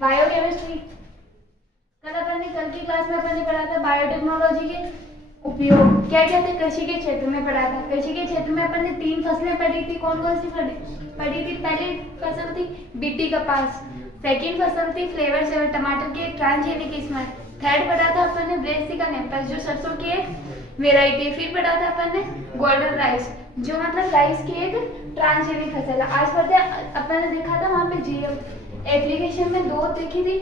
Biochemistry. कल की class में अपन ने पढ़ा था बायोटेक्नोलॉजी के उपयोग। क्या क्या थे? कृषि के क्षेत्र में पढ़ा था। कृषि के क्षेत्र में अपन ने 3 फसलें पढ़ी थी। कौन कौन सी पढ़ी थी? पहली फसल थी बीटी कपास, सेकंड फसल थी फ्लेवर सेवर टमाटर की ट्रांसजेनिक किस्म, थर्ड पढ़ा था अपन ने ब्रेसिका नेपस जो सरसों की एक वेराइटी है, फिर पढ़ा था अपन ने गोल्डन राइस जो मतलब राइस की एक ट्रांसजेनिक फसल है। आज पढ़ते हैं, अपन ने देखा था वहाँ पे जीएम एप्लीकेशन में 2 देखी थी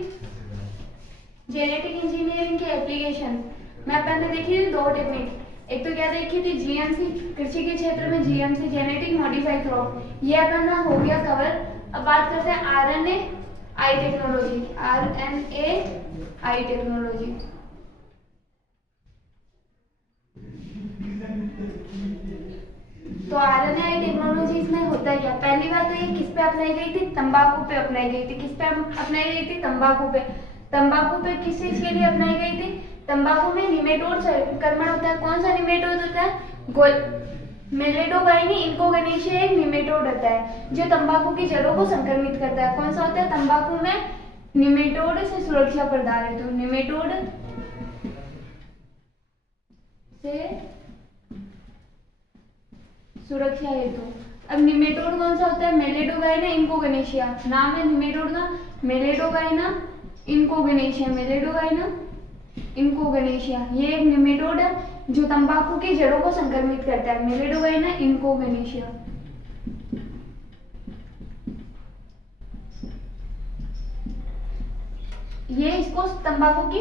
जेनेटिक इंजीनियरिंग की एप्लीकेशन में अपन ने देखी थी 2 टेक्निक। एक तो क्या देखी थी? जीएमसी, कृषि के क्षेत्र में जीएमसी जेनेटिक मॉडिफाइड क्रॉप, ये अपन ना हो गया कवर। अब बात करते हैं RNA I technology, RNA I technology. तो आरएनए आई टेक्नोलॉजी इसमें होता क्या? पहली बात तो ये किस पे अपनाई गई थी? तंबाकू पे अपनाई गई थी। किस पे अपनाई गई थी? तंबाकू पे। तंबाकू पे किस चीज के लिए अपनाई गई थी? तंबाकू में निमेटोड संक्रमण होता है। कौन सा निमेटोड होता है? मेलेडोगाइनी इनकोगेनेशिया एक निमेटोड होता है जो तंबाकू की जड़ों को संक्रमित करता है। कौन सा होता है? तंबाकू में निमेटोड से सुरक्षा प्रदान हेतु, निमेटोड से सुरक्षा हेतु। अब निमेटोड कौन सा होता है? मेलेडोगाइना इनकोगेनेशिया, नाम है निमेटोड का मेलेडोगाइना इनकोगेनेशिया, मेलेडोगाइना इनकोगेनेशिया। ये एक निमेटोड है जो तंबाकू की जड़ों को संक्रमित करता है, मेलेडोगाइना इनकोगेनेशिया। ये इसको तंबाकू की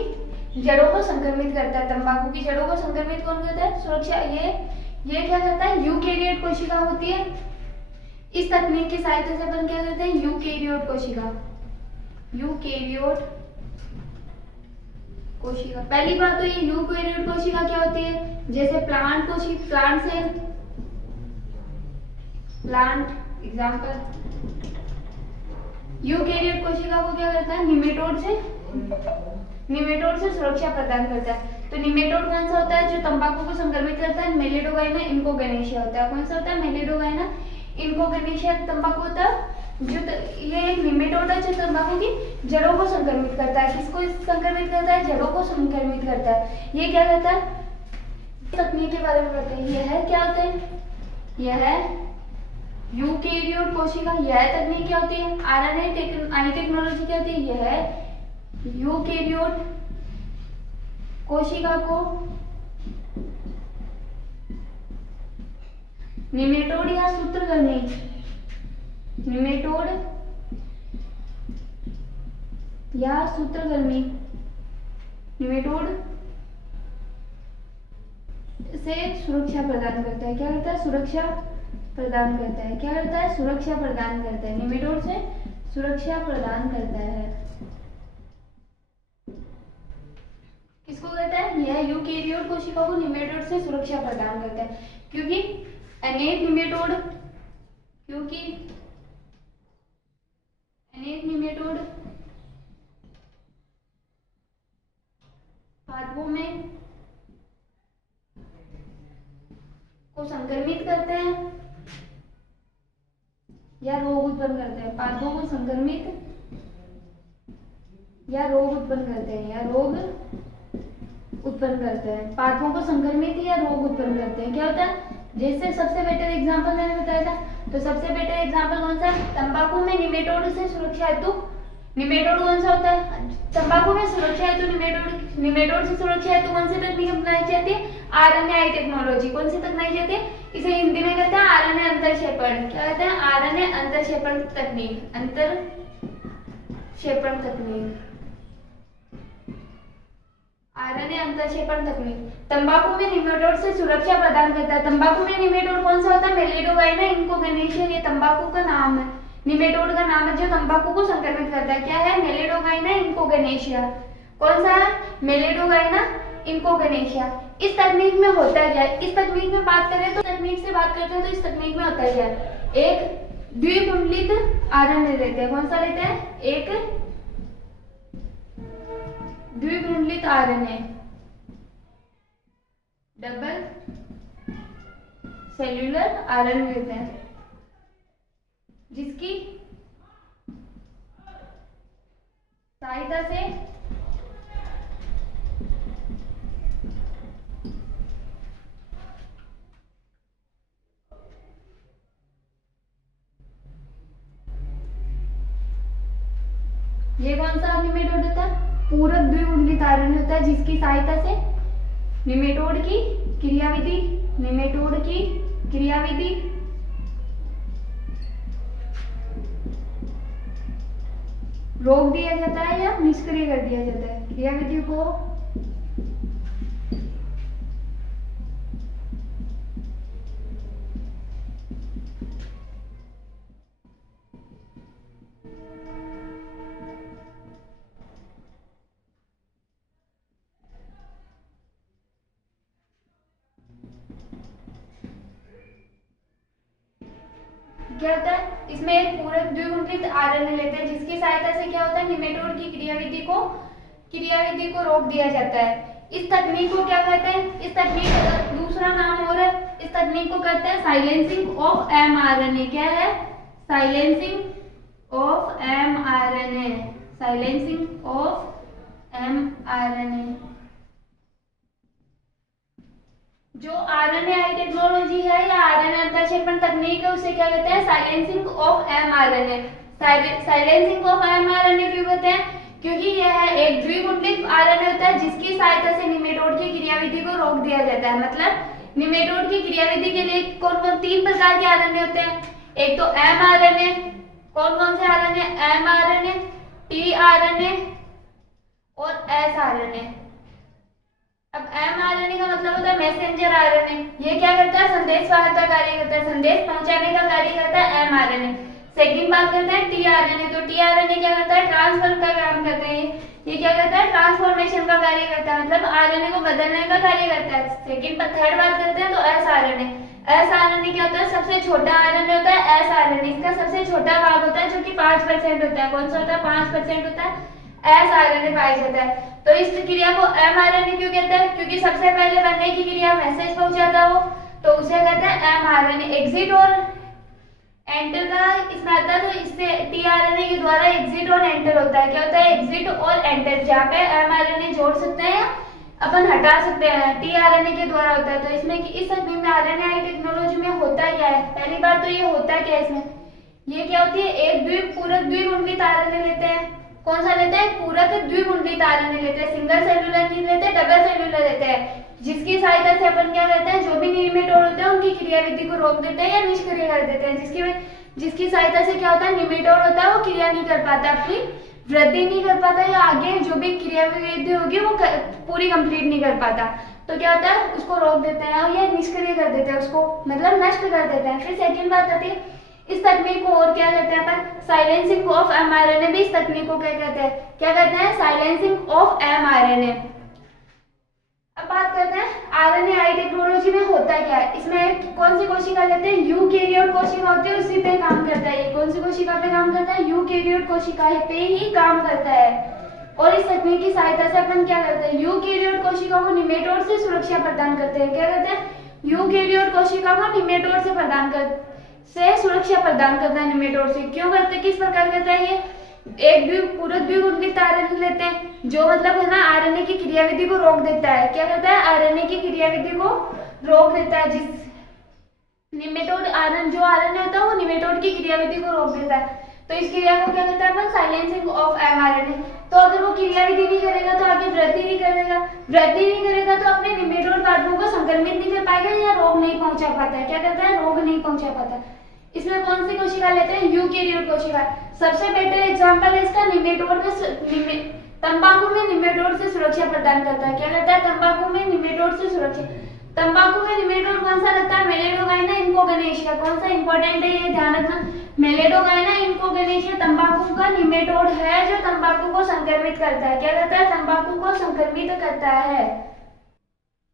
जड़ों को संक्रमित करता है। तंबाकू की जड़ों को संक्रमित कौन करता है? सुरक्षा। ये क्या करता है? यूकेरियोट कोशिका होती है। इस तकनीक की सहायता से अपन क्या करते हैं? यूकेरियोट कोशिका, यूकेरियोट कोशिका। पहली बात तो ये यूकेरियोट कोशिका क्या होती है? जैसे प्लांट कोशिका, plant cell, plant example. Eukaryote कोशिका को क्या करता है? निमेटोड से सुरक्षा प्रदान करता है। तो निमेटोड कौन सा होता है? जो तंबाकू को संक्रमित करता है, मेलेडोगाइना इनकोगेनेशिया होता है। कौन सा होता है? मेलेडोगाइना इनकोगेनेशिया तंबाकू होता है ये एक निमेटोड है जो तंबाकू की जड़ों को संक्रमित करता है। किसको संक्रमित करता है? जड़ों को संक्रमित करता है। ये क्या करता है? तकनीक के बारे में पढ़ते हैं। यह है क्या होता है? यह है यूकेरियोट कोशिका। यह तकनीक क्या होती है? आरएनए आई टेक्नोलॉजी क्या होती है? यह है यूकेरियोट कोशिका को निमेटोड या सूत्रकृमि, निमेटोड या सूत्रकृमि, निमेटोड से सुरक्षा प्रदान करता है। क्या करता है? सुरक्षा प्रदान करता है। क्या करता है? सुरक्षा प्रदान करता है। निमेटोड से सुरक्षा प्रदान करता है। किसको कहता है? यह यूकेरियोट कोशिका को निमेटोड से सुरक्षा प्रदान करता है क्योंकि अनेक निमेटोड पादपों में को संक्रमित करते हैं या रोग उत्पन्न करते हैं। पादपों को संक्रमित या रोग उत्पन्न करते हैं, या रोग उत्पन्न करते हैं। पादपों को संक्रमित या रोग उत्पन्न करते हैं। क्या होता है? जैसे सबसे बेटर एग्जांपल मैंने बताया था, तो सबसे बेटर एग्जांपल कौन सा है? तंबाकू में निमेटोड से सुरक्षा हेतु, निमेटोड कौन सा होता है? तंबाकू में सुरक्षा हेतु निमेटोड से सुरक्षा हेतु कौन सी तकनीक अपनाई जाती है? RNA I technology. कौन सी तकनीक जाती है? इसे हिंदी में कहते हैं आरएनए अंतरक्षेपण। क्या कहते हैं? आरएनए अंतरक्षेपण तकनीक, अंतरक्षेपण तकनीक, आरएनए अंतरक्षेपण तकनीक। तंबाकू में निमेटोड से सुरक्षा प्रदान करता है। तंबाकू में निमेटोड कौन सा होता है? मेलेडोगाइना इनकोगेनेशिया। ये तंबाकू का नाम है, निमेटोड का नाम है जो तंबाकू को संक्रमित करता है। क्या है? मेलेडोगाइना इनकोगेनेशिया। कौन सा है? मेलेडोगाइना इनकोगेनेशिया। इस तकनीक में होता क्या है? इस तकनीक में बात करें तो तकनीक से बात करते हैं तो इस तकनीक में होता क्या है? एक द्विकुंडलित आरएनए लेते हैं। कौन सा लेते हैं? एक द्विकुंडलित आरएनए, डबल सेल्यूलर आरएनए लेते हैं जिसकी सहायता से ये कौन सा निमेटोड होता है? पूरक द्विउंगलित आरण्य होता है जिसकी सहायता से निमेटोड की क्रियाविधि रोक दिया जाता है या निष्क्रिय कर दिया जाता है। क्रियाविधि को क्या होता है, इसमें एक पूरक द्विगुणित आरण्य लेते हैं जिसकी सहायता से क्या होता है, निमेटोड की क्रियाविधि को रोक दिया जाता है। इस तकनीक को क्या कहते हैं? इस तकनीक का दूसरा नाम और है, इस तकनीक को कहते हैं साइलेंसिंग ऑफ एमआरएनए। क्या है? Silencing of mRNA. Silencing of mRNA. जो आरएनए टेक्नोलॉजी है या आरएनए अंतःक्षेपण तकनीक है उसे क्या कहते हैं? Silencing of mRNA. Silencing of mRNA क्यों कहते हैं? क्योंकि यह एक द्विगुणित आरएनए होता है जिसकी सहायता से निमेटोड की क्रियाविधि को रोक दिया जाता है। मतलब निमेटोड की क्रियाविधि के लिए कौन कौन 3 प्रकार के आरएनए होते हैं। एक तो एमआरएनए। कौन कौन से आरएनए? एमआरएनए, टीआरएनए और एसआरएनए। अब एमआरएनए का मतलब होता है मैसेंजर आरएनए। ये क्या करता है? संदेश वाहक का कार्य करता है, संदेश पहुंचाने का कार्य करता है एमआरएनए। सेकंड बात करते हैं टीआरएनए। तो टीआरएनए क्या करता है? ट्रांसफर का काम करता है। ये क्या करता है? ट्रांसफॉर्मेशन का कार्य करता है, मतलब आरएनए को बदलने का कार्य करता है। थर्ड बात करते हैं तो एसआरएनए। एसआरएनए क्या होता है? सबसे छोटा आरएनए होता है एसआरएनए। इसका सबसे छोटा भाग होता है जो कि 5% होता है। कौन सा होता है? 5% होता है। एसआरएनए पाया जाता है। तो इस क्रिया को एमआरएनए क्यों कहते हैं? क्योंकि सबसे पहले बनने की क्रिया मैसेज पहुंचाता हो तो उसे कहते हैं एमआरएनए। एग्जिट और एंटर का इसमें आता है, तो इससे टीआरएनए के द्वारा एग्जिट और एंटर होता है। क्या होता है? एग्जिट और एंटर, जहाँ पे एमआरएनए जोड़ सकते हैं अपन हटा सकते हैं, टीआरएनए के द्वारा होता है। तो इसमें इस तकनीक में आरएनए टेक्नोलॉजी में होता क्या है? पहली बात तो ये होता क्या है इसमें, ये क्या होती है? एक पूरक द्विगुणित आरएनए लेते हैं। कौन सा लेते हैं? पूरक द्विगुणित आरएनए लेते हैं। सिंगल सेलुलर नहीं लेते, डबल सेलुलर लेते हैं, जिसकी सहायता से अपन क्या करते हैं? जो भी निमेटोड होते हैं उनकी क्रियाविधि को रोक देते हैं या निष्क्रिय कर देते हैं। जिसकी सहायता से क्या होता है? निमेटोड होता है वो क्रिया नहीं कर पाता, अपनी वृद्धि नहीं कर पाता या आगे जो भी क्रियाविधि होगी वो पूरी कंप्लीट नहीं कर पाता। तो क्या होता है? उसको रोक देते हैं और या निष्क्रिय कर देते हैं, उसको मतलब नष्ट कर देते हैं। फिर सेकंड बात आती है, इस तकनीक को और क्या कहते हैं अपन? Silencing of mRNA. भी इस तकनीक को क्या कहते हैं? क्या कहते हैं? Silencing of mRNA. अब बात करते हैं आरएनए टेक्नोलॉजी में होता क्या है। इसमें कौन सी कोशिका लेते हैं? यूकैरियोट कोशिका होती है, उसी पे काम करता है। ये कौन सी कोशिका पे काम करता है? यूकैरियोट कोशिका पे ही काम करता है। और इस तकनीक की सहायता से अपन क्या करते हैं? यूकैरियोट कोशिका को निमेटोड से सुरक्षा प्रदान करते हैं। क्या करते हैं? यूकैरियोट कोशिका को निमेटोड से सुरक्षा प्रदान करता है। निमेटोड से क्यों करते हैं? किस प्रकार करता है? ये एक पूरक द्विगुणित आरएनए लेते हैं जो मतलब है ना आरएनए की क्रियाविधि को रोक देता है। क्या करता है? आरएनए की क्रियाविधि को रोक देता है। जिस निमेटोड जो आरएनए होता है वो निमेटोड की क्रियाविधि को रोक देता है। तो इस क्रिया को क्या कहते हैं अपन? Silencing of mRNA. तो अगर वो क्रियाविधि नहीं करेगा तो आगे वृद्धि नहीं करेगा तो अपने निमेटोड पादपों को संक्रमित नहीं कर पाएगा या रोग नहीं पहुंचा पाता है। क्या करता है? रोग नहीं पहुंचा पाता। इसमें कौन सी कोशिका लेते हैं? यूकैरियोट कोशिका। सबसे बेटर एग्जांपल है इसका निमेटोड में तंबाकू में निमेटोड से सुरक्षा प्रदान करता है। क्या करता है? तंबाकू में निमेटोड से सुरक्षा। तंबाकू में निमेटोड कौन सा लगता है? मेलेडोगाइना इनकोगेनेशिया। कौन सा इंपॉर्टेंट है ये ध्यान रखना, मेलेडोगाइना इनकोगेनेशिया तंबाकू का निमेटोड है जो तंबाकू को संक्रमित करता है। क्या करता है? तंबाकू को संक्रमित करता है।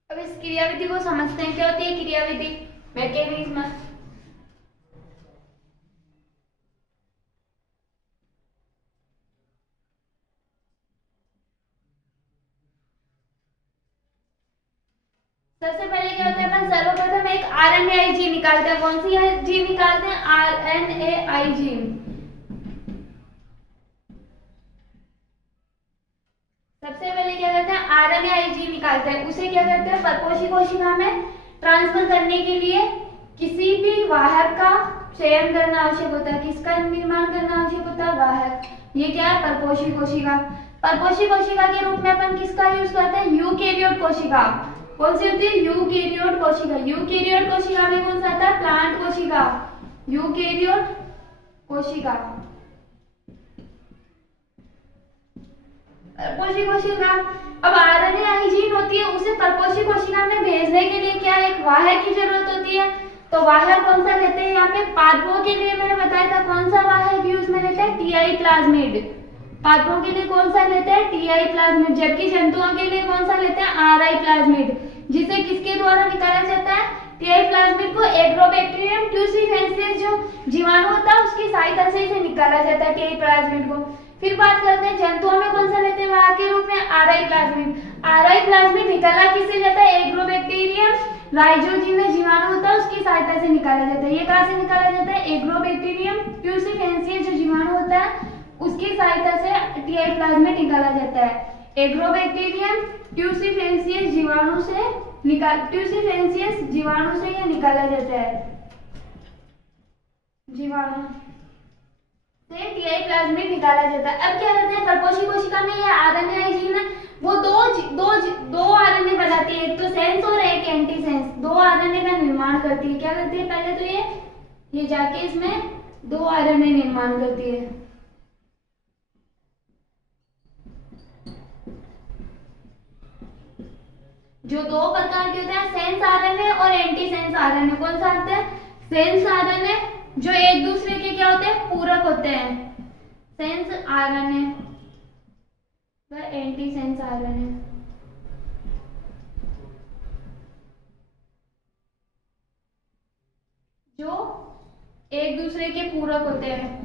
अब इस क्रियाविधि को समझते हैं। क्या होती है क्रियाविधि? मैकेनिज्म। सबसे पहले क्या होता है? अपन सर्वप्रथम एक आरएनए जीन निकालते हैं। कौन सी जीन निकालते हैं? RNA gene. आरएनए आईजी निकालते हैं उसे क्या करते हैं, परपोषी कोशिका में ट्रांसफर करने के लिए किसी भी वाहक का चयन करना आवश्यक होता है। किसका निर्माण करना आवश्यक होता है, वाहक। ये क्या है, परपोषी कोशिका। परपोषी कोशिका के रूप में अपन किसका यूज करते हैं, यूकेरियोट कोशिका। कौन सी होती है, यूकेरियोट कोशिका। यूकेरियोट कोशिका में कौन सा आता है, प्लांट कोशिका, यूकेरियोट कोशिका। परपोषी कोशिका। अब आरएनए आईजीन होती है, उसे परपोषी कोशिका में भेजने के लिए क्या एक वाहक की जरूरत होती है। तो वाहक कौन सा लेते हैं, यहाँ पे पादपों के लिए मैंने बताया था कौन सा वाहक यूज में लेते हैं, टीआई प्लाज्मिड। पादपों के लिए कौन सा लेते हैं, टीआई प्लाज्मिड, जबकि जंतुओं के लिए कौन सा लेते हैं, आरआई प्लाज्मिड, जिसे किसके द्वारा निकाला जाता है, टीआई प्लाज्मिड को एग्रोबैक्टीरियम ट्यूसिफेंसिस जो जीवाणु होता है उसकी सहायता से इसे निकाला जाता है, टीआई प्लाज्मिड को। फिर बात करते हैं जंतुओं में कौन सा लेते हैं वाहक के रूप में, आरआई प्लाज्मिड। आरआई प्लाज्मिड निकाला किससे जाता है, एग्रोबैक्टीरियम राइजोजिन में जीवाणु होता है उसकी सहायता से निकाला जाता है। ये कहां से निकाला जाता है, एग्रोबैक्टीरियम ट्यूसिफेंसिस जो जीवाणु होता है उसकी सहायता से टीआई प्लाज्मिड निकाला जाता है। एग्रोबैक्टीरियम ट्यूसिफेंसिस जीवाणु से ट्यूसिफेंसिस जीवाणु से ये निकाला जाता है, जीवाणु से टीआई प्लाज्मिड निकाला जाता है। अब क्या करते हैं, परपोषी कोशिका में ये आरएनए आईजीन है वो दो आरएनए बनाती है, एक तो सेंस और एक एंटीसेंस। दो आरएनए का निर्माण करती है। क्या करती है, पहले तो ये जाके इसमें दो आरएनए निर्माण करती है। जो दो प्रकार के होते हैं, सेंस आरएनए और एंटीसेंस आरएनए। कौन सा आता है, सेंस आरएनए जो एक दूसरे के क्या होते हैं, पूरक होते हैं, सेंस आरएनए व एंटीसेंस आरएनए। जो एक दूसरे के पूरक होते हैं।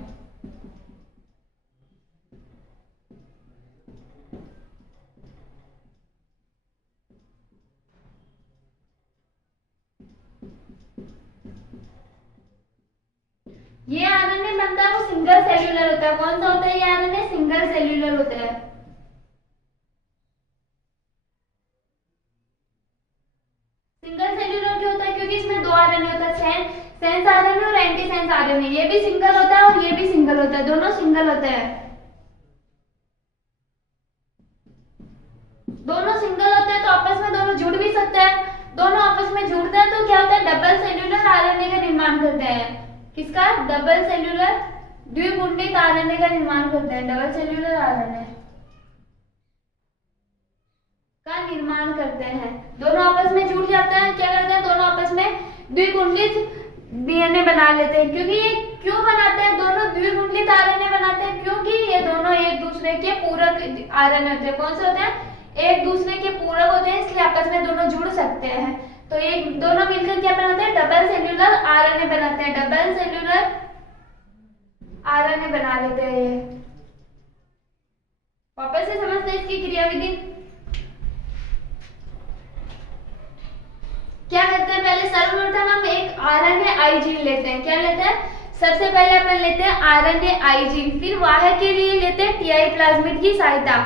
ये आरएनए बनता है वो सिंगल सेल्यूलर होता है। कौन सा होता है ये आरएनए, सिंगल सेल्यूलर होता है। सिंगल सेल्यूलर क्यों होता है, क्योंकि इसमें दो आरएनए होता है, सेंस आरएनए और एंटीसेंस आरएनए। ये भी सिंगल होता है और ये भी सिंगल होता है, दोनों सिंगल होते हैं। दोनों सिंगल होते हैं तो आपस में दोनों जुड़ भी सकते हैं। दोनों आपस में जुड़ते हैं तो क्या होता है, डबल सेल्यूलर आरएनए का निर्माण करते हैं। किसका, डबल सेल्यूलर द्विगुणित आरएनए का निर्माण करते हैं। डबल सेल्यूलर आरएनए का निर्माण करते हैं। दोनों आपस में जुड़ जाते हैं, क्या करते हैं, दोनों आपस में द्विगुणित डीएनए बना लेते हैं। क्योंकि ये क्यों बनाते हैं, दोनों द्विगुणित आरएनए बनाते हैं क्योंकि ये दोनों एक दूसरे के पूरक आरएनए होते हैं। कौन से होते हैं, एक दूसरे के पूरक होते हैं, इसलिए आपस में दोनों जुड़ सकते हैं। तो एक दोनों मिलकर क्या बनाते हैं, डबल सेल्यूलर आरएनए बनाते हैं। डबल सेल्यूलर आरएनए बना लेते हैं। ये वापस से समझते हैं इसकी क्रियाविधि। क्या करते हैं, पहले सर्वप्रथम हम एक आरएनए आईजीन लेते हैं। क्या लेते हैं, सबसे पहले अपन लेते हैं आरएनए आईजीन, फिर वाहक के लिए लेते हैं टीआई प्लाज्मिड की सहायता।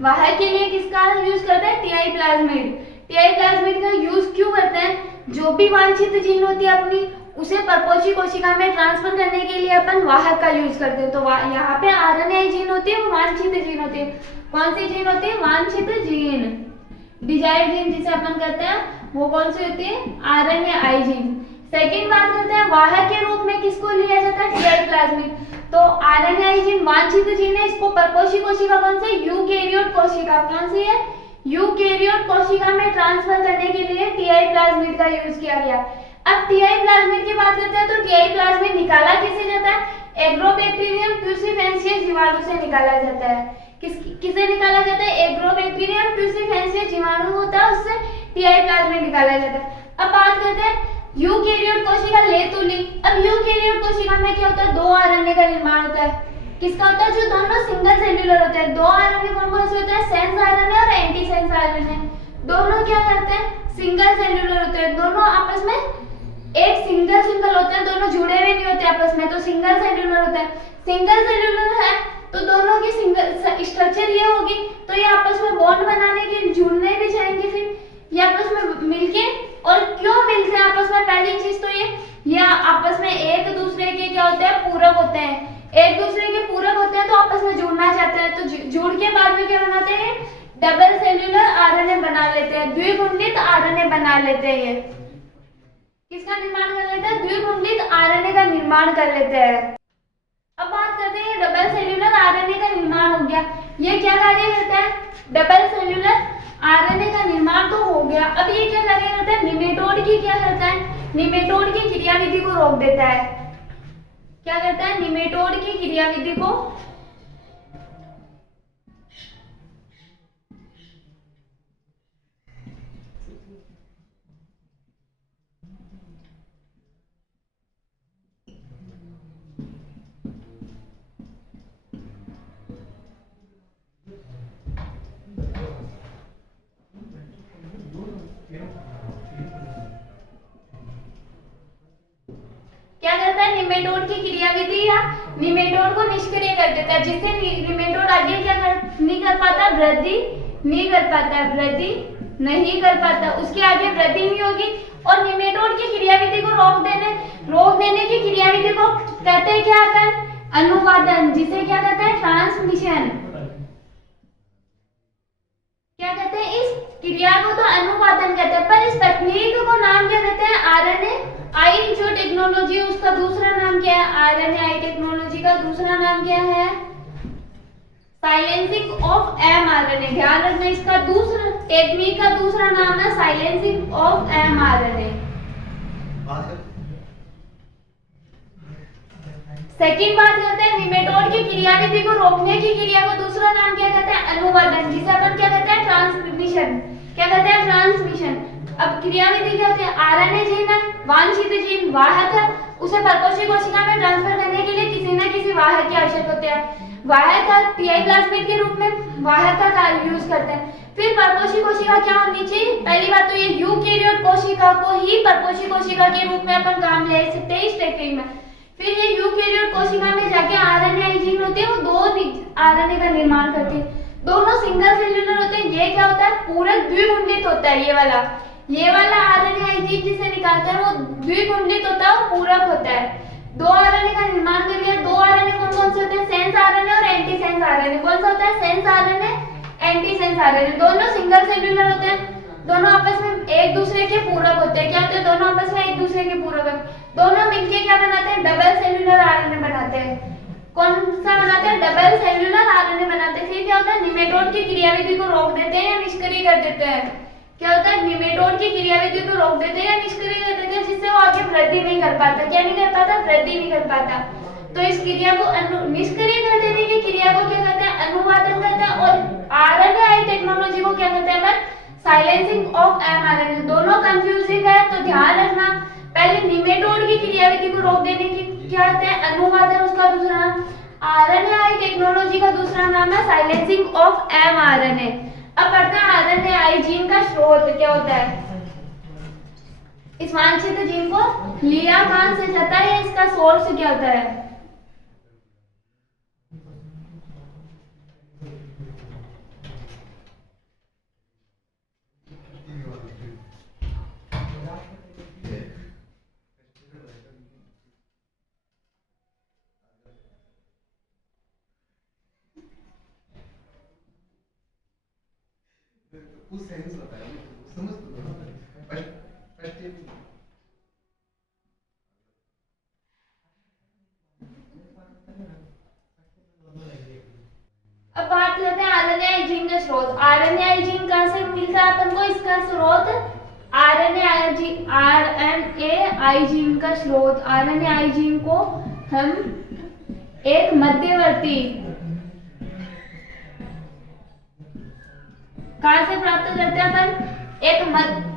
वाहक के लिए किसका यूज करते हैं, टीआई प्लाज्मिड। टीआई प्लाज्मिड का यूज क्यों करते हैं, जो भी वांछित जीन होती है अपनी उसे परपोषी कोशिका में ट्रांसफर करने के लिए अपन वाहक का यूज करते हैं। तो यहाँ पे आरएनए जीन होती है वो वांछित जीन होती है। कौन सी जीन होती है, वांछित जीन, डिजायर्ड जीन जिसे अपन कहते हैं वो कौन सी होती है, आरएनए आई जीन। सेकेंड बात करते हैं वाहक के रूप में किसको लिया जाता है, टीआई प्लाज्मिड। तो आरएनए आई जीन वांछित जीन है, इसको परपोषी कोशिका कौन सी, यूकेरियोट कोशिका, कौन सी है, यूकेरियोट कोशिका में ट्रांसफर करने के लिए टीआई प्लाज्मिड का यूज किया गया। अब टीआई प्लाज्मिड की बात करते हैं तो टीआई प्लाज्मिड निकाला किससे जाता है, एग्रोबैक्टीरियम ट्यूसिफेंसिस जीवाणु से निकाला जाता है। किसे निकाला जाता है, एग्रोबैक्टीरियम ट्यूसिफेंसिस जीवाणु होता है उससे टीआई प्लाज्मिड निकाला जाता है। अब बात करते हैं यूकेरियोट कोशिका ले तो ली। अब यूकेरियोट कोशिका में क्या होता है, दो आरएनए का निर्माण होता है। किसका होता है, जो दोनों सिंगल सेल्यूलर होते हैं। दो आरएनए कौन कौन से होते हैं, सेंस आरएनए और एंटीसेंस आरएनए। दोनों क्या करते हैं, सिंगल सेल्यूलर होते हैं। दोनों आपस में एक सिंगल होते हैं, दोनों जुड़े हुए नहीं होते आपस में, तो सिंगल सेल्यूलर होते हैं। सिंगल सेल्यूलर है तो दोनों की सिंगल स्ट्रक्चर ये होगी, तो ये आपस में बॉन्ड बनाने के जुड़ने भी जाएंगे, फिर ये आपस में मिलके, और क्यों मिलते हैं आपस में, पहली चीज तो ये आपस में एक दूसरे के क्या होते हैं, पूरक होते हैं। एक दूसरे के पूरक होते हैं तो आपस में जुड़ना चाहते हैं, तो जुड़ के बाद में क्या बनाते हैं, डबल सेल्यूलर आरएनए बना लेते हैं, द्विगुणित आरएनए बना लेते हैं। ये किसका निर्माण कर लेते हैं, द्विगुणित आरएनए का निर्माण कर लेते हैं। अब बात करते हैं डबल सेल्यूलर आरएनए का निर्माण हो गया, ये क्या कार्य करता है, डबल सेल्यूलर आरएनए का निर्माण तो हो गया। अब ये क्या कार्य करता है, निमेटोड की क्या करता है, निमेटोड की क्रियाविधि को रोक देता है। क्या करता है, निमेटोड की क्रियाविधि को क्या करता है, निमेटोड की क्रियाविधि या निमेटोड को निष्क्रिय कर देता है, जिससे निमेटोड आगे क्या नहीं कर पाता, वृद्धि नहीं कर पाता, वृद्धि नहीं कर पाता, उसके आगे वृद्धि नहीं होगी। और निमेटोड की क्रियाविधि को रोक देने की क्रियाविधि को कहते हैं क्या, अपन अनुवादन, जिसे क्या कहते हैं, ट्रांसमिशन। क्या कहते हैं, इस क्रिया को तो अनुवादन कहते हैं, पर इस तकनीक को नाम क्या देते हैं, आरएनए आई जो टेक्नोलॉजी, उसका दूसरा नाम क्या है, आरएनए आई टेक्नोलॉजी का दूसरा नाम क्या है, साइलेंसिंग ऑफ एमआरएनए। ध्यान रखना, इसका दूसरा टेक्निक का दूसरा नाम है साइलेंसिंग ऑफ एमआरएनए। सेकंड बात करते हैं, निमेटोड की क्रियाविधि को रोकने की क्रिया को दूसरा नाम क्या कहते हैं, अनुवादन, जिसे अपन क्या कहते हैं, ट्रांसमिशन। क्या कहते हैं, ट्रांसमिशन। अब क्रियाविधि क्या होती है, आरएनए जीन है, वांछित जीन वाहक है, उसे परपोषी कोशिका में ट्रांसफर करने के लिए किसी न किसी वाहक की आवश्यकता होती है। वाहक का पीआई प्लाज्मिड के रूप में वाहक का कार्य यूज करते हैं। फिर परपोषी कोशिका क्या होनी चाहिए, पहली बात तो ये यूकैरियोट कोशिका को ही परपोषी कोशिका के रूप में अपन काम ले सकते हैं इस टेक्निक में। फिर ये यूकैरियोट कोशिका में जाके आरएनए जीन होते हैं, वो दो आरएनए का निर्माण करते हैं, दोनों सिंगल सेल्यूलर होते हैं। ये क्या होता है, पूरक द्विगुणित होता है। ये वाला आरएनए जीन जिसे निकालते हैं वो द्विगुणित होता है, वो पूरक होता है। दो आरएनए का निर्माण कर लिया। दो आरएनए कौन कौन से होते हैं, सेंस आरएनए और एंटी सेंस आरएनए। कौन सा होता है, sense RNA, anti sense RNA. दोनों सिंगल सेल्यूलर होते हैं, दोनों आपस में एक दूसरे के पूरक होते हैं। क्या होते हैं, दोनों आपस में एक दूसरे के पूरक होते हैं। दोनों मिलके क्या बनाते हैं, डबल सेल्यूलर आरएनए बनाते हैं। कौन सा बनाते हैं, डबल सेल्यूलर आरएनए बनाते हैं। फिर क्या होता है, निमेटोड की क्रियाविधि को रोक देते हैं या निष्क्रिय कर देते हैं। क्या होता है, निमेटोड की क्रियाविधि को रोक देते हैं या निष्क्रिय कर देते हैं, जिससे वो आगे वृद्धि नहीं कर पाता। क्या नहीं कर पाता, वृद्धि नहीं कर पाता। तो इस क्रिया को निष्क्रिय कर देने की क्रिया को क्या कहते हैं, अनुवादन कहते हैं। और आरएनए आई टेक्नोलॉजी को क्या कहते हैं, साइलेंसिंग ऑफ एमआरएनए। दोनों कंफ्यूजिंग है, तो ध्यान रखना। पहले निमेटोड की क्रियाविधि को रोक देने की क्या कहते हैं, अनुवादन, उसका दूसरा नाम आरएनए आई टेक्नोलॉजी का दूसरा नाम है साइलेंसिंग ऑफ एमआरएनए। अब पढ़ते हैं आरएनए आई जीन का स्रोत क्या होता है। इस वांछित जीन को लिया कहां से जाता है, इसका सोर्स क्या होता है। उस सेंस बताया, समझ तो फर्स्ट अब बात करते हैं आरएनए आई जीन का स्रोत। आरएनए आई जीन कहां से मिलता है अपन को, इसका स्रोत आरएनए आई जीन का स्रोत। आरएनए आई जीन को हम एक मध्यवर्ती कहां से प्राप्त करते हैं अपन, एक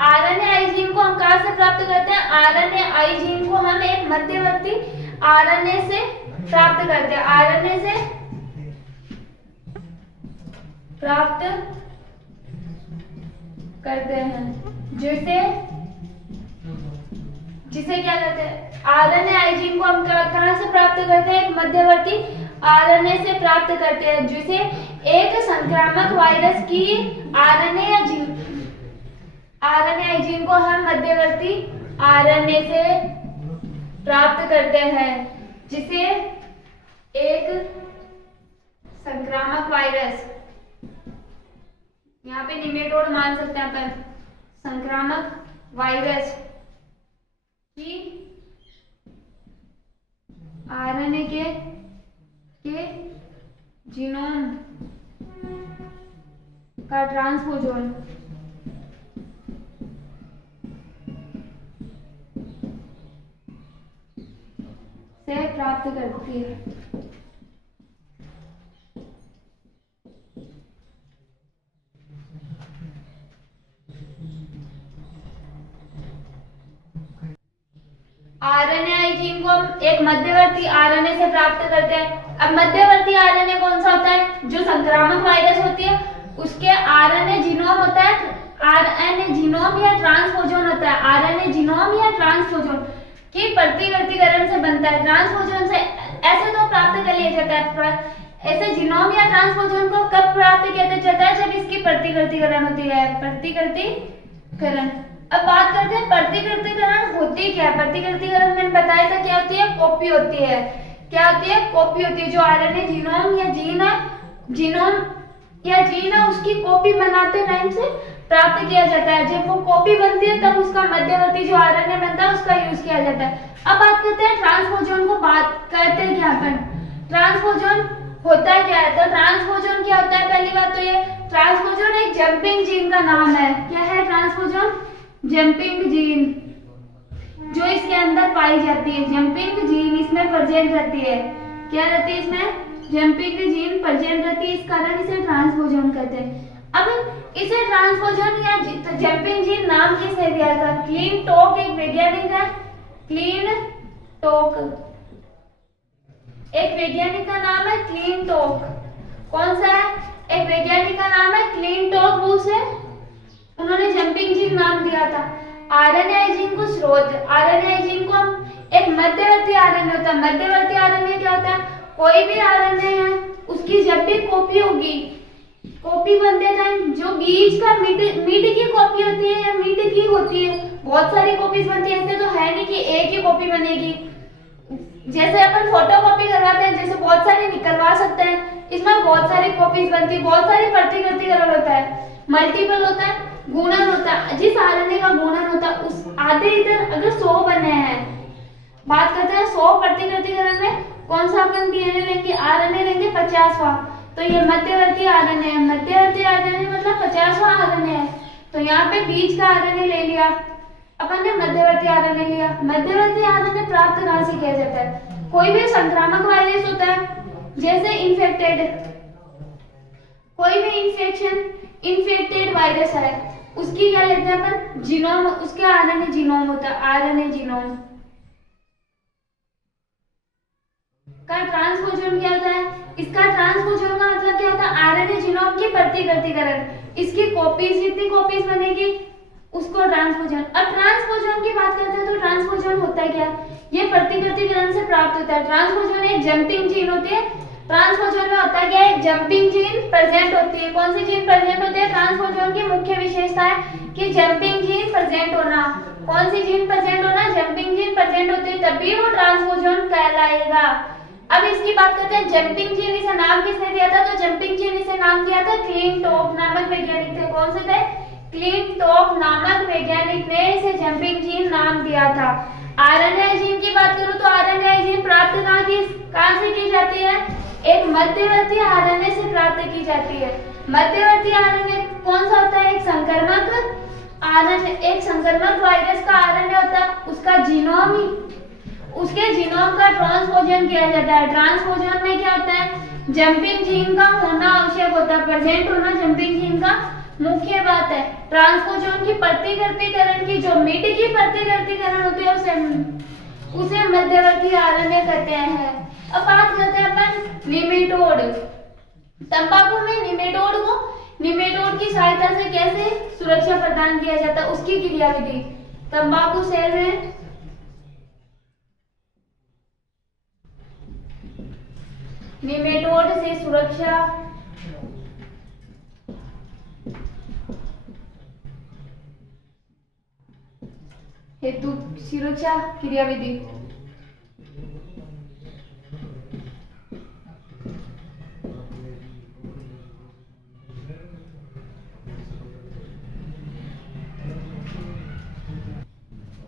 आरएनए आई जीन को हम कहां से प्राप्त करते हैं, आरएनए आई जीन को हम एक मध्यवर्ती आरएनए से प्राप्त करते हैं। आरएनए से प्राप्त करते हैं, जिसे क्या कहते हैं, आरएनए आई जीन को हम कहां से प्राप्त करते हैं, एक मध्यवर्ती आरएनए से प्राप्त करते हैं, जिसे एक संक्रामक वायरस की आरएनए या जीन को हम मध्यवर्ती आरएनए से प्राप्त करते हैं, जिसे एक संक्रामक वायरस, यहाँ पे निमेटोड मान सकते हैं अपन, संक्रामक वायरस की आरएनए के जीनोम का ट्रांसपोजोन से प्राप्त करती है। आरएनए जीन को हम एक मध्यवर्ती आरएनए से प्राप्त करते हैं। अब मध्यवर्ती आरएनए कौन सा होता है? जो संक्रामक वायरस होती है उसके आरएनए जीनोम होता है, आरएनए जीनोम या ट्रांसपोजोन होता है, आरएनए जीनोम या ट्रांसपोजोन की प्रतिकृतिकरण से बनता है। ट्रांसपोजोन से ऐसे तो प्राप्त कर लिया जाता है, ऐसे जीनोम या ट्रांसपोजोन को कब प्राप्त किया जाता है? जब इसकी प्रतिकृतिकरण होती है, प्रतिकृतिकरण। अब बात करते हैं प्रतिकृतिकरण होती क्या है। प्रतिकृतिकरण मैंने बताया था क्या होती है? कॉपी होती है। क्या होती है? कॉपी होती है। जो आरएनए जीनोम या जीन है उसकी कॉपी बनाते टाइम से प्राप्त किया जाता है। जब वो कॉपी बनती है तब उसका मध्यवर्ती जो आरएनए बनता है उसका यूज किया जाता है। अब बात करते हैं ट्रांसपोजोन को, बात करते हैं क्या अपन, ट्रांसपोजोन होता है क्या है? तो ट्रांसपोजोन क्या होता है? पहली बात तो ये ट्रांसपोजोन एक जंपिंग जीन का नाम है। क्या है ट्रांसपोजोन? जंपिंग जीन जो इसके अंदर पाई जाती है। जंपिंग जीन इसमें प्रेजेंट रहती है। क्या रहती है इसमें? जंपिंग जीन प्रेजेंट रहती है, इस कारण इसे ट्रांसपोजोन कहते हैं। अब इसे ट्रांसपोजोन या जंपिंग जीन नाम किसने दिया था? क्लीन टोक एक वैज्ञानिक है। क्लीन टोक एक वैज्ञानिक का नाम है क्लीन टोक। कौन सा है? एक वैज्ञानिक का नाम है क्लीन टोक। वो से उन्होंने जंपिंग जीन नाम दिया था। आरएनए जीन को स्रोत, आरएनए जीन को एक मध्यवर्ती आरएनए होता है। मध्यवर्ती आरएनए क्या होता है? कोई भी आरएनए है उसकी जब भी कॉपी होगी, कॉपी बनते टाइम जो बीच का मीट की कॉपी होती है या मीट की होती है, बहुत सारी कॉपीज बनती है। ऐसे तो है नहीं कि एक ही कॉपी बनेगी। जैसे अपन फोटो कॉपी करवाते हैं, जैसे बहुत सारी निकलवा सकते हैं, इसमें बहुत सारी कॉपीज बनती है, बहुत सारी प्रतिकृतिकरण होता है, मल्टीपल होता है, गुणन होता है। जिस आरएनए का गुणन होता है उस आधे इधर अगर 100 बने हैं, बात करते हैं 100 प्रतिकृतिकरण में कौन सा अपन डीएनए लेंगे? आरएनए लेंगे 50वां। तो ये मध्यवर्ती आरएनए है। मध्यवर्ती आरएनए मतलब 50वां आरएनए है। तो यहाँ पे बीच का आरएनए ले लिया अपन ने, मध्यवर्ती आरएनए लिया। मध्यवर्ती आरएनए प्राप्त कहाँ से किया जाता है? कोई भी संक्रामक वायरस होता है, जैसे कोई भी इन्फेक्टेड वायरस है, उसकी क्या लेते हैं अपन? जीनोम, उसके आरएनए जीनोम होता है। आरएनए जीनोम का ट्रांसपोजन क्या होता है? इसका ट्रांसपोजन का मतलब क्या होता है? आरएनए जीनोम की प्रतिकृतिकरण, इसकी कॉपीज, जितनी कॉपीज बनेगी उसको ट्रांसपोजन। अब ट्रांसपोजन की बात करते हैं तो ट्रांसपोजन होता है क्या? ये प्रतिकृतिकरण से प्राप्त होता है। ट्रांसपोजन एक जंपिंग जीन होती है। ट्रांसपोजन में होता है क्या? एक जंपिंग जीन प्रेजेंट होती है। कौन सी जीन प्रेजेंट होती है? ट्रांसपोजन की मुख्य विशेषता है कि जंपिंग जीन प्रेजेंट होना। कौन सी जीन प्रेजेंट होना? जंपिंग जीन प्रेजेंट होती है, तभी वो ट्रांसपोजन कहलाएगा। अब इसकी बात करते हैं जंपिंग जीन, इसे नाम किसने दिया था? तो जंपिंग जीन इसे नाम दिया था क्लीन टोक नामक वैज्ञानिक थे। कौन से थे? क्लीन टोक नामक वैज्ञानिक ने इसे जंपिंग जीन नाम दिया था। आरएनए जीन की बात करूं तो आरएनए जीन प्राप्त कहां से की जाती है? एक मध्यवर्ती आरएनए से प्राप्त की जाती है। मध्यवर्ती आरएनए कौन सा होता है? एक संक्रामक आरएनए, एक संक्रामक वायरस का आरएनए होता है, उसका जीनोम ही, उसके जीनोम का ट्रांसपोजन किया जाता है। ट्रांसपोजन में क्या होता है? जंपिंग जीन का होना आवश्यक होता है, प्रेजेंट होना जंपिंग जीन का मुख्य बात है। ट्रांसपोजन की प्रतिकृतिकरण की जो मीट की प्रतिकृतिकरण होती है उसे मध्यवर्ती आरएनए कहते हैं। अब बात करते हैं अपन निमेटोड। तंबाकू में निमेटोड की सहायता से कैसे सुरक्षा प्रदान किया जाता है, उसकी क्रियाविधि। तंबाकू सेल में निमेटोड से सुरक्षा हेतु सुरक्षा क्रियाविधि।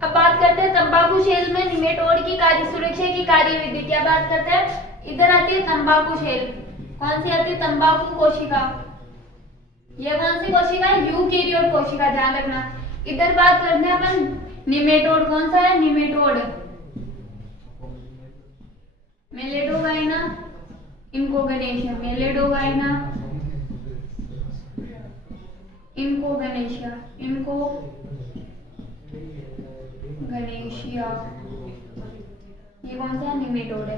अब बात करते हैं तंबाकू शेल में निमेटोड की कार्य सुरक्षा की कार्यविधि। क्या बात करते हैं, इधर आती है तंबाकू शेल। कौन सी आती है, तंबाकू कोशिका। ये कौन सी कोशिका है, यूकेरियोट कोशिका, ध्यान रखना। इधर बात करते हैं अपन निमेटोड। कौन सा है, निमेटोड। मेलेडोगाइना इनकोगनेशिया, मेलेडोगाइना इनकोगनेशिया, गणेशिया, ये कौन सा निमेटोड है।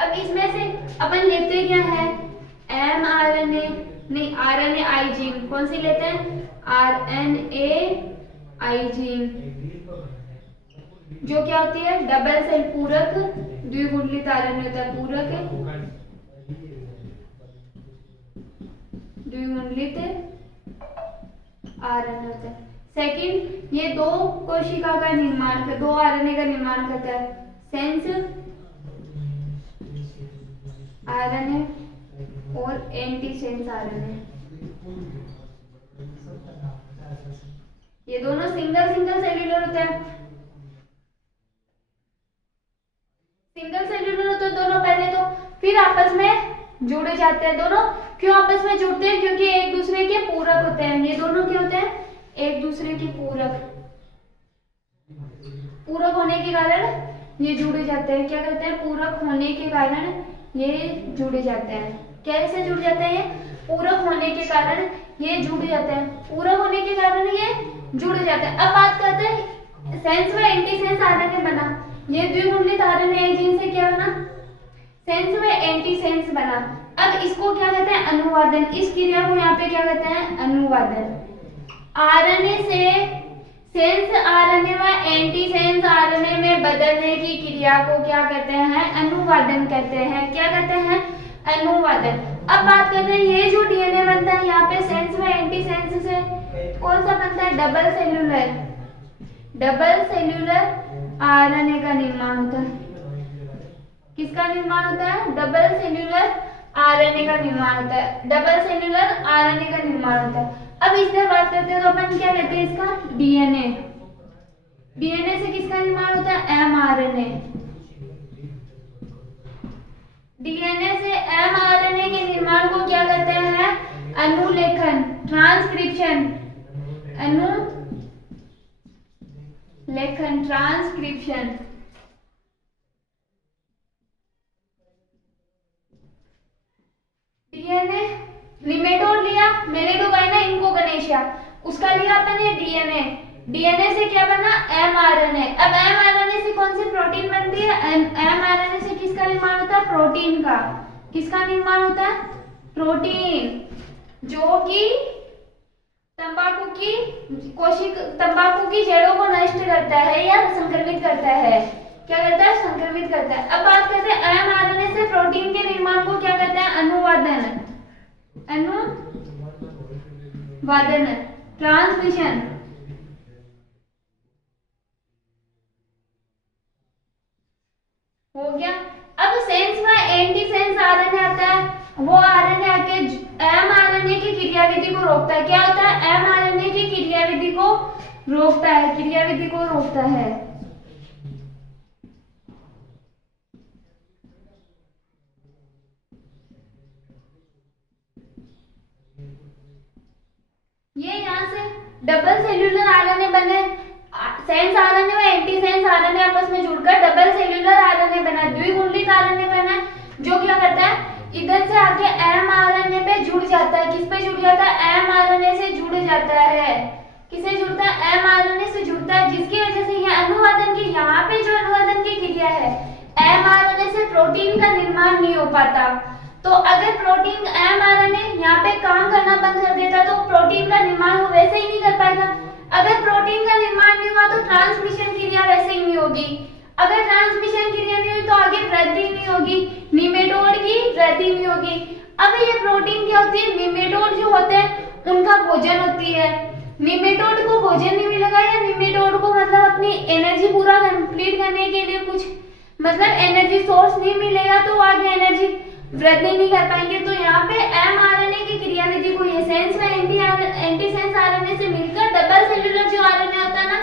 अब इसमें से अपन लेते क्या है, एम आर एन ए, नहीं R N A I gene. कौन सी लेते हैं, R N A I gene, जो क्या होती है, डबल सेल पूरक द्विकुंडलित आरएनए होता है, पूरक द्विकुंडलित आरएनए होता है। सेकंड, ये दो कोशिका का निर्माण कर, दो आरएनए का निर्माण करता है, सेंस आरएनए और एंटी सेंस आरएनए। ये दोनों सिंगल सेल्यूलर होते हैं, सिंगल सेल्यूलर होते हैं दोनों पहले तो, फिर आपस में जुड़े जाते हैं दोनों। क्यों आपस में जुड़ते हैं, क्योंकि एक दूसरे के पूरक होते हैं। ये दोनों क्या होते हैं, एक दूसरे के पूरक, पूरक होने के कारण ये जुड़े जाते हैं। क्या करते हैं, पूरक होने के कारण ये जुड़े जाते हैं। कैसे जुड़ जाते हैं, ये पूरक होने के कारण ये जुड़ जाते हैं, पूरक होने के कारण ये जुड़ जाते हैं। अब बात करते हैं सेंस व एंटी सेंस आरएनए बना। ये द्विकुंडलित आरएनए जीन से क्या बना, सेंस व एंटी सेंस बना। अब इसको क्या कहते हैं, अनुवादन। इस क्रिया को यहाँ पे क्या कहते हैं, अनुवादन। आरएनए से सेंस आरएनए व एंटी सेंस आरएनए में बदलने की क्रिया को क्या कहते हैं, अनुवादन कहते हैं। क्या कहते हैं, अनुवादन। अब बात करते हैं ये जो डीएनए बनता है यहाँ पे सेंस व एंटी सेंस से कौन सा बनता है, डबल सेल्यूलर आरएनए का निर्माण होता है। किसका निर्माण होता है, डबल सेल्यूलर आरएनए का निर्माण होता है, डबल सेल्यूलर आरएनए का निर्माण होता है। अब इस तरह बात करते हैं तो अपन क्या लेते हैं, इसका डीएनए। डीएनए से किसका निर्माण होता है, एमआरएनए। डीएनए से एमआरएनए के निर्माण को क्या कहते हैं, अनुलेखन, ट्रांसक्रिप्शन, अनुलेखन, ट्रांसक्रिप्शन। डीएनए निमेटोड लिया, मेलेडोगाइना इनकोगनेशिया, उसका लिया अपन ये डीएनए। डीएनए से क्या बना, एमआरएनए। अब एमआरएनए से कौन सी प्रोटीन बनती है, एमआरएनए से किसका निर्माण होता है, प्रोटीन का। किसका निर्माण होता है, प्रोटीन, जो कि तंबाकू की जड़ों को नष्ट करता है या संक्रमित करता है। क्या करता है, संक्रमित करता है। अब बात करते हैं एमआरएनए से प्रोटीन के निर्माण को क्या कहते हैं, अनुवादन। ट्रांसमिशन। हो गया। अब सेंस व एंटी सेंस आरएनए आता है, वो आरएनए आके एमआरएनए की क्रियाविधि को रोकता है। क्या होता है, एमआरएनए की क्रियाविधि को रोकता है, क्रियाविधि को रोकता है। ये यहाँ से डबल सेल्यूलर आरएनए बने, सेंस आरएनए व एंटी सेंस आरएनए आपस में जुड़कर डबल सेल्यूलर आरएनए बना, द्विकुंडलित आरएनए बना, जो क्या करता है, इधर से आके एमआरएनए पे जुड़ जाता है। किस पे जुड़ जाता है, एमआरएनए से जुड़ जाता है। किसे जुड़ता है, एमआरएनए से जुड़ता है, जिसकी वजह से ये अनुवादन की, यहाँ पे जो अनुवादन की क्रिया है, एमआरएनए से प्रोटीन का निर्माण नहीं हो पाता। तो अगर प्रोटीन एमआरएनए यहाँ पे काम करना बंद कर देता तो प्रोटीन का निर्माण वो वैसे ही नहीं कर पाएगा। अगर प्रोटीन का निर्माण नहीं हुआ तो ट्रांसमिशन क्रिया वैसे ही नहीं होगी। अगर ट्रांसमिशन क्रिया नहीं हुई तो आगे वृद्धि नहीं होगी, निमेटोड की वृद्धि वृद्धि नहीं होगी। अब ये प्रोटीन क्या होती है, निमेटोड जो होते हैं उनका भोजन होती है। निमेटोड को भोजन नहीं मिलेगा या निमेटोड को मतलब अपनी एनर्जी पूरा कंप्लीट करने के लिए कुछ मतलब एनर्जी सोर्स नहीं मिलेगा तो आगे एनर्जी वृद्धि नहीं कर पाएंगे। तो यहाँ पे mRNA की क्रियाविधि को ये सेंस में एंटीसेंस आरएनए से मिलकर डबल सेलुलर जो आरएनए होता है ना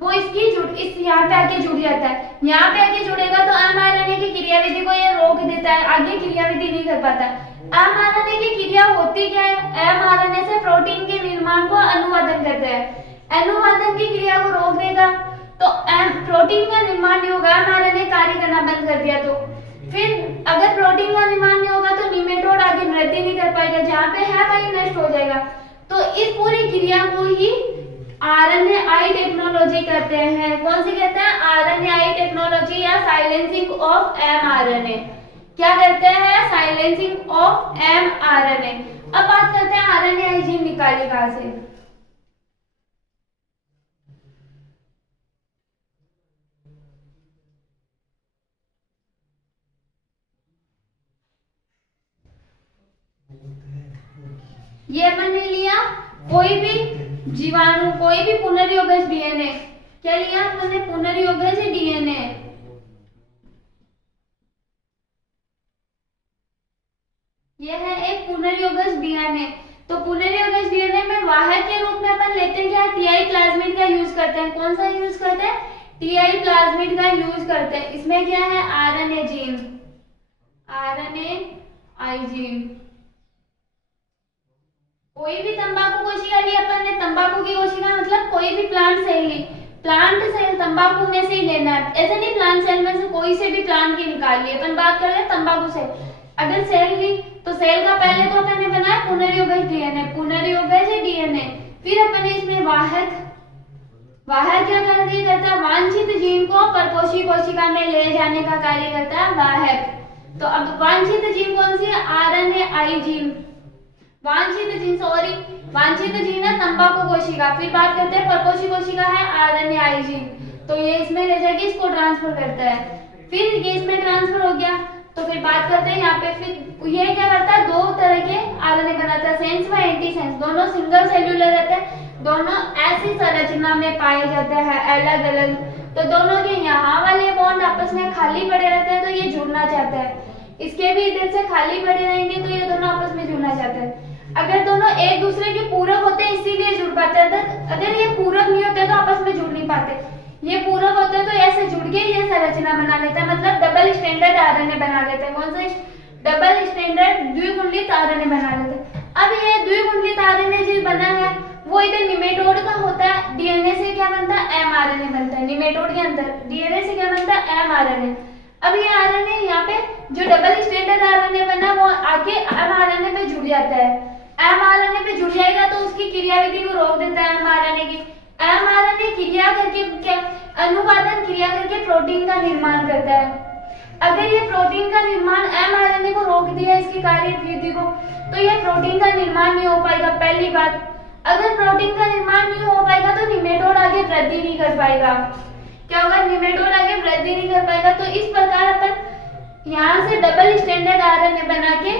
वो इस यहाँ पे आके जुड़ जाता है। यहाँ पे आके जुड़ेगा तो mRNA की क्रियाविधि को ये रोक देता है, आगे क्रियाविधि नहीं कर पाता। mRNA की क्रिया होती क्या है, mRNA से प्रोटीन के निर्माण को अनुवादन करता है। अनुवादन की क्रिया को रोक देगा तो प्रोटीन का निर्माण नहीं होगा, mRNA कार्य करना बंद कर दिया तो फिर अगर प्रोटीन का निर्माण नहीं होगा तो निमेटोड आगे वृद्धि नहीं कर पाएगा, जहाँ पे है वही नष्ट हो जाएगा। तो इस पूरी क्रिया को ही RNAi टेक्नोलॉजी कहते हैं। कौन सी कहते हैं, RNAi टेक्नोलॉजी या साइलेंसिंग ऑफ mRNA। क्या करते हैं, साइलेंसिंग ऑफ mRNA। अब बात करते हैं RNAi जीन निकाले कहाँ से। ये अपन ने लिया कोई भी जीवाणु, कोई भी पुनर्योगज डीएनए। क्या लिया हमने, पुनर्योगज डीएनए। यह है एक पुनर्योगज डीएनए। तो पुनर्योगज डीएनए में वाहक के रूप में अपन लेते हैं क्या, टीआई प्लाज्मिड का यूज करते हैं। कौन सा यूज करते हैं, टीआई प्लाज्मिड का यूज करते हैं। इसमें क्या है, आरएनए जीन, RNAi जीन। कोई भी तंबाकू कोशिका ली अपन ने, तंबाकू की कोशिका मतलब कोई भी प्लांट सेल ली, प्लांट सेल तंबाकू में से ही लेना है। ऐसा नहीं प्लांट सेल में से कोई से भी प्लांट की निकाल ली, अपन बात कर रहे हैं तंबाकू सेल। अगर सेल ली तो सेल का पहले तो अपन ने बनाया पुनर्योगज डीएनए, पुनर्योगज डीएनए। फिर अपन ने इसमें वाहक क्या करता है, वांछित जीन को परपोषी कोशिका में ले जाने का कार्य करता है वाहक। तो अब वांछित जीन कौन सी है, RNAi जीन। वांछित जीन है तंबाकू कोशिका। फिर बात करते हैं परपोषी कोशिका है RNAi जीन। तो ये इसमें ले जाके इसको ट्रांसफर करता है। फिर ये इसमें ट्रांसफर हो गया तो फिर बात करते हैं यहाँ पे, फिर ये क्या करता है, दो तरह के RNA बनाता है, सेंस व एंटीसेंस। दोनों सिंगल सेल्यूलर रहते हैं, दोनों ऐसी संरचना में पाए जाते हैं अलग अलग। तो दोनों के यहाँ वाले बॉन्ड आपस में खाली पड़े रहते हैं तो ये जुड़ना चाहता है, इसके भी इधर से खाली पड़े रहेंगे तो ये दोनों आपस में जुड़ना चाहते हैं। अगर दोनों एक दूसरे के पूरक होते हैं इसीलिए जुड़ पाते हैं, अगर ये पूरक नहीं होते तो आपस में जुड़ नहीं पाते। ये पूरक होते हैं तो ऐसे जुड़ के ये संरचना बना लेता है, मतलब डबल स्टैंडर्ड आरएनए बना लेते हैं। कौन सा, डबल स्टैंडर्ड द्विकुंडलित आरएनए बना लेते हैं। अब ये द्विकुंडलित आरएनए जो बना है वो इधर निमेटोड का होता है, डीएनए से क्या बनता है, mRNA बनता है। निमेटोड के अंदर डीएनए से क्या बनता है, mRNA। अब ये आरएनए यहाँ पे जो डबल स्टैंडर्ड आरएनए बना वो आके mRNA पे जुड़ जाता है। mRNA पे जुड़ जाएगा तो उसकी क्रियाविधि को रोक देता है mRNA की। mRNA क्रिया करके क्या, अनुवादन क्रिया करके प्रोटीन का निर्माण करता है। अगर ये प्रोटीन का निर्माण mRNA को रोक दिया इसकी कार्यविधि को तो ये प्रोटीन का निर्माण नहीं हो पाएगा। पहली बात, अगर प्रोटीन का निर्माण नहीं हो पाएगा तो निमेटोड आगे वृद्धि नहीं कर पाएगा। क्या होगा, निमेटोड आगे वृद्धि नहीं कर पाएगा। तो इस प्रकार अपन यहाँ से डबल स्टैंडर्ड आरएनए बना के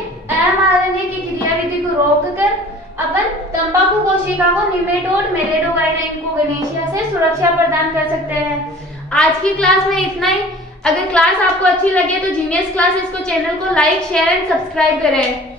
mRNA की क्रियाविधि को रोक कर अपन तंबाकू कोशिका को निमेटोड मेलेडोगाइडा इनकोगेनेशिया से सुरक्षा प्रदान कर सकते हैं। आज की क्लास में इतना ही। अगर क्लास आपको अच्छी लगे तो जीनियस क्लासेस को चैनल को लाइक, शेयर एंड सब्सक्राइब करें।